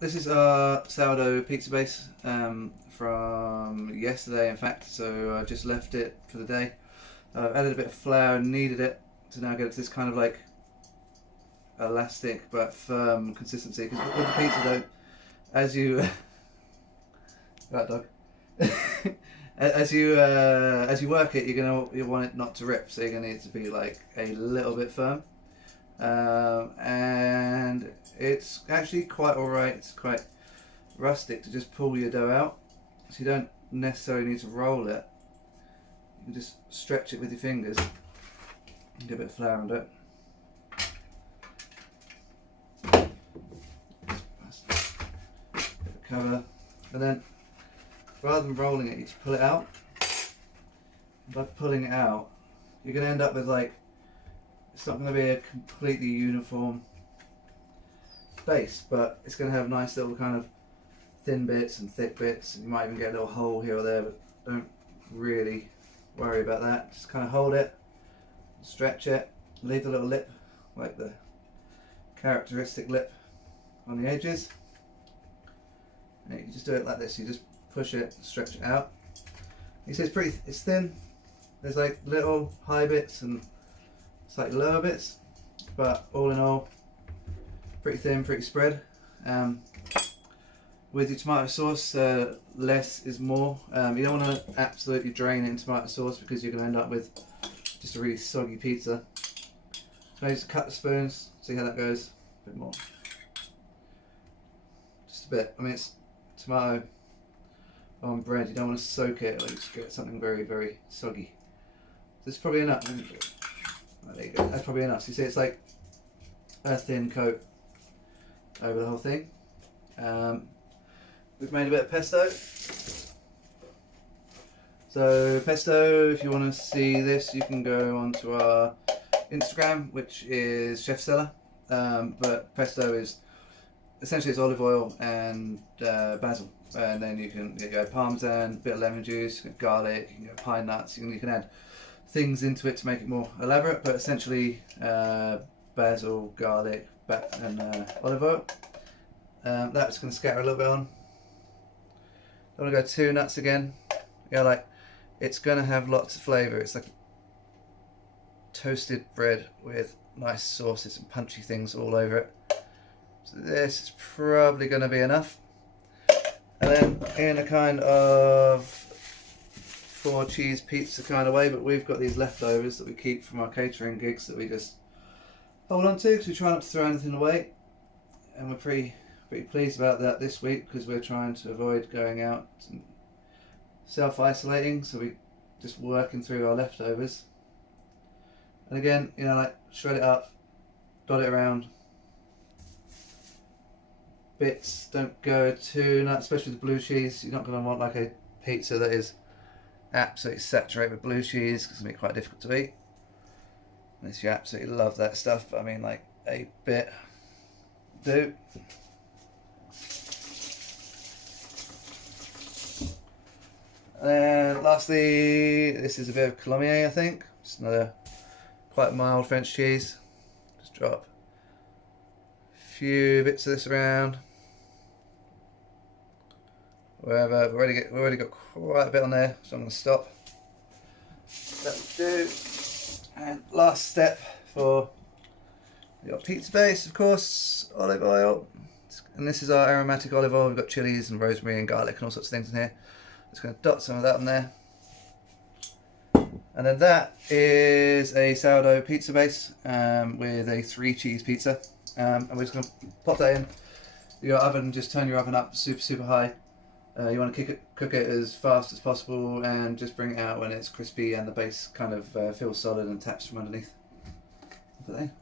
this is our sourdough pizza base from yesterday, in fact. So I just left it for the day. I've added a bit of flour and kneaded it to now get it to this kind of like elastic but firm consistency. Because with the pizza dough, as you right dog, as you work it, you want it not to rip. So you're gonna need it to be like a little bit firm. And it's actually quite alright. It's quite rustic to just pull your dough out, so you don't necessarily need to roll it. You can just stretch it with your fingers and get a bit of flour under it. Get the cover, and then rather than rolling it, you just pull it out. And by pulling it out, you're going to end up with like, it's not going to be a completely uniform base, but it's going to have nice little kind of thin bits and thick bits, and you might even get a little hole here or there, but don't really worry about that. Just kind of hold it, stretch it, leave the little lip, like the characteristic lip on the edges, and you can just do it like this. You just push it, stretch it out. You see it's thin. There's like little high bits and slightly lower bits, but all in all, pretty thin, pretty spread. With your tomato sauce, less is more. You don't want to absolutely drain it in tomato sauce because you're going to end up with just a really soggy pizza. So maybe just cut the spoons, see how that goes. A bit more. Just a bit. I mean, it's tomato on bread. You don't want to soak it, or you just get something very, very soggy. This is probably enough. Oh, there you go. That's probably enough. So you see, it's like a thin coat over the whole thing. We've made a bit of pesto. So pesto, if you want to see this, you can go onto our Instagram, which is Chef Seller. But pesto is essentially it's olive oil and basil, and then you can go parmesan, a bit of lemon juice, garlic, you can go pine nuts. You can add things into it to make it more elaborate, but essentially basil, garlic, and olive oil. That's going to scatter a little bit on. Don't want to go too nuts again. Yeah, like it's going to have lots of flavour. It's like toasted bread with nice sauces and punchy things all over it. So this is probably going to be enough. And then in a kind of 4 cheese pizza kind of way, but we've got these leftovers that we keep from our catering gigs that we just hold on to because we try not to throw anything away, and we're pretty pleased about that this week because we're trying to avoid going out and self-isolating, so we just working through our leftovers. And again, you know, like shred it up, dot it around. Bits don't go too nuts, especially with blue cheese. You're not going to want like a pizza that is absolutely saturated with blue cheese because it's going to be quite difficult to eat unless you absolutely love that stuff. But I mean, like a bit do. And lastly, this is a bit of Colombier, I think. Just another quite mild French cheese. Just drop a few bits of this around. Wherever, we've already got quite a bit on there, so I'm going to stop. That will do. And last step for your pizza base, of course, olive oil. And this is our aromatic olive oil. We've got chilies and rosemary and garlic and all sorts of things in here. Just going to dot some of that on there. And then that is a sourdough pizza base with a 3 cheese pizza. And we're just going to pop that in your oven. Just turn your oven up super high. You want to cook it as fast as possible and just bring it out when it's crispy and the base kind of feels solid and taps from underneath. Put that in.